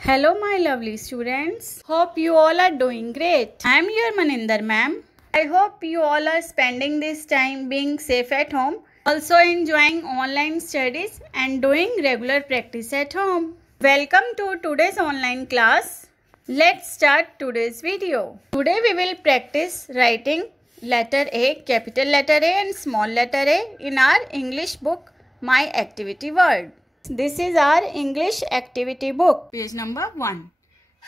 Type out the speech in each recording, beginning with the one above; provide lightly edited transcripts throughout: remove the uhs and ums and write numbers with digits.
Hello my lovely students. Hope you all are doing great. I am your Maninder ma'am. I hope you all are spending this time being safe at home, also enjoying online studies and doing regular practice at home. Welcome to today's online class. Let's start today's video. Today we will practice writing letter A, capital letter A and small letter A in our English book My Activity World. This is our English activity book, page number 1.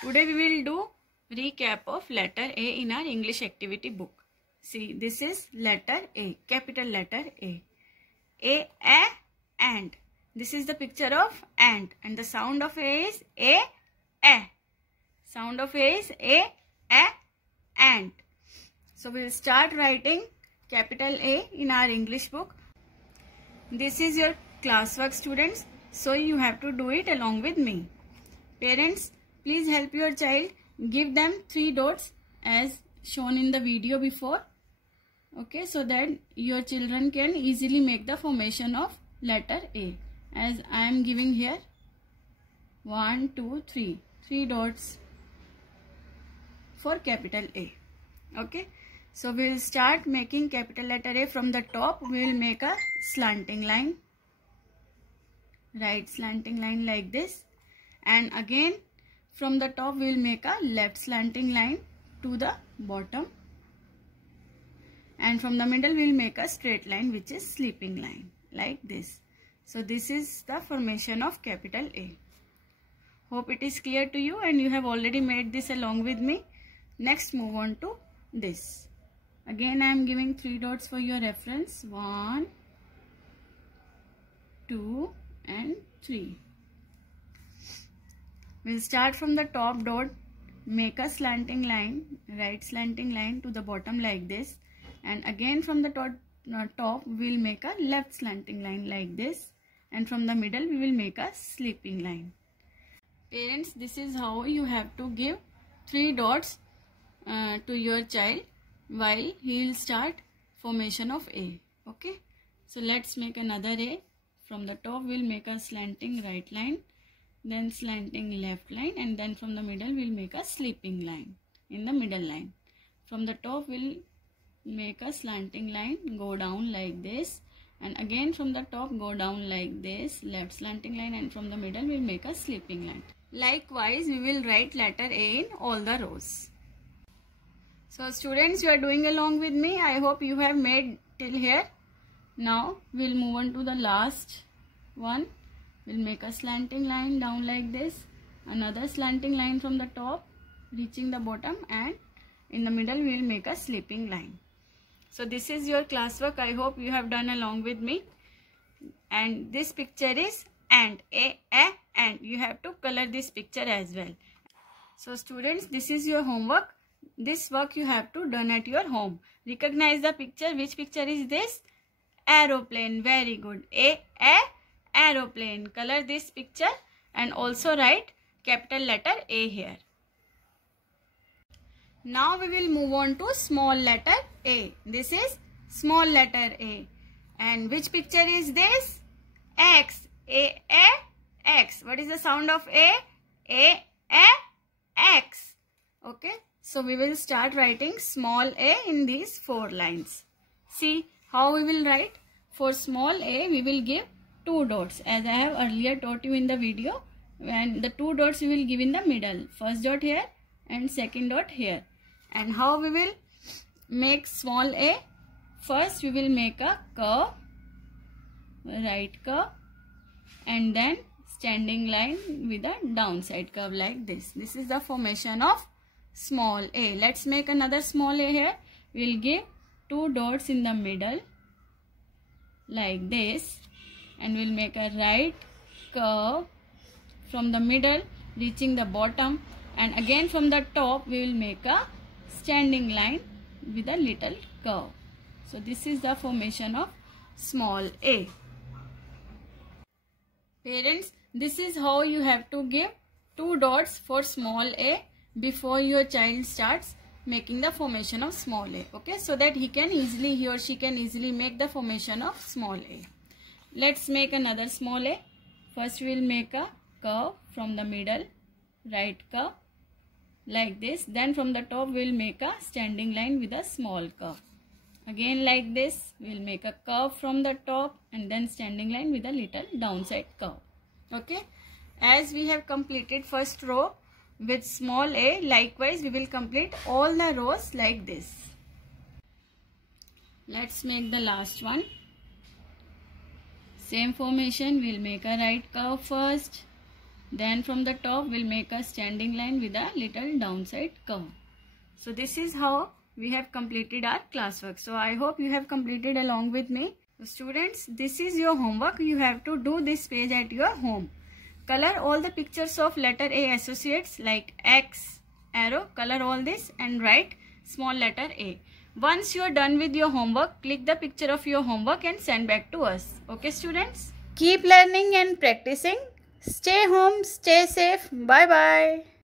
Today we will do recap of letter A in our English activity book. See, this is letter A, capital letter A. A, and. This is the picture of ant, and the sound of A is A. Sound of A is A, ant. So we will start writing capital A in our English book. This is your classwork, students. So you have to do it along with me. Parents, please help your child. Give them 3 dots as shown in the video before. Okay, so that your children can easily make the formation of letter A. As I am giving here 1, 2, 3. 3 dots for capital A. Okay, so we will start making capital letter A from the top. We will make a slanting line. Right slanting line like this, and again from the top we will make a left slanting line to the bottom, and from the middle we will make a straight line which is sleeping line like this. So this is the formation of capital A. Hope it is clear to you and you have already made this along with me. Next move on to this. Again I am giving 3 dots for your reference. 1, 2 and 3. We'll start from the top dot, make a slanting line, right slanting line to the bottom like this, and again from the top we'll make a left slanting line like this, and from the middle we will make a sleeping line. Parents, this is how you have to give 3 dots to your child while he will start formation of A. Okay, so let's make another A. From the top we'll make a slanting right line, then slanting left line, and then from the middle we'll make a sleeping line in the middle line. From the top we'll make a slanting line, go down like this, and again from the top go down like this, left slanting line, and from the middle we'll make a sleeping line. Likewise we will write letter A in all the rows. So students, you are doing along with me. I hope you have made till here. Now we'll move on to the last one. We'll make a slanting line down like this, another slanting line from the top reaching the bottom, and in the middle we'll make a sleeping line. So this is your classwork. I hope you have done along with me. And this picture is ant, ant. You have to color this picture as well. So students, this is your homework. This work you have to done at your home. Recognize the picture. Which picture is this? Aeroplane. Very good. Aeroplane. Color this picture and also write capital letter A here. Now we will move on to small letter A. This is small letter A. And which picture is this? X. X. What is the sound of A? X. Okay. So we will start writing small a in these 4 lines. See how we will write. For small a we will give 2 dots as I have earlier taught you in the video. And the 2 dots we will give in the middle. First dot here and second dot here. And how we will make small a? First we will make a curve, right curve, and then standing line with a downside curve like this. This is the formation of small a. Let's make another small a here. We'll give 2 dots in the middle like this, and we'll make a right curve from the middle reaching the bottom, and again from the top we will make a standing line with a little curve. So this is the formation of small a. Parents, this is how you have to give 2 dots for small a before your child starts making the formation of small a. Okay, so that he or she can easily make the formation of small a. Let's make another small a. First we will make a curve from the middle right curve like this. Then from the top we'll make a standing line with a small curve. Again like this, we'll make a curve from the top and then standing line with a little downside curve. Okay. As we have completed first row with small a, likewise we will complete all the rows like this. Let's make the last one. Same formation, we'll make a right curve first. Then from the top we'll make a standing line with a little downside curve. So this is how we have completed our classwork. So I hope you have completed along with me. So students, this is your homework. You have to do this page at your home. Color all the pictures of letter A associates like X, arrow, color all this and write small letter A. Once you are done with your homework, click the picture of your homework and send back to us. Okay students? Keep learning and practicing. Stay home, stay safe. Bye bye.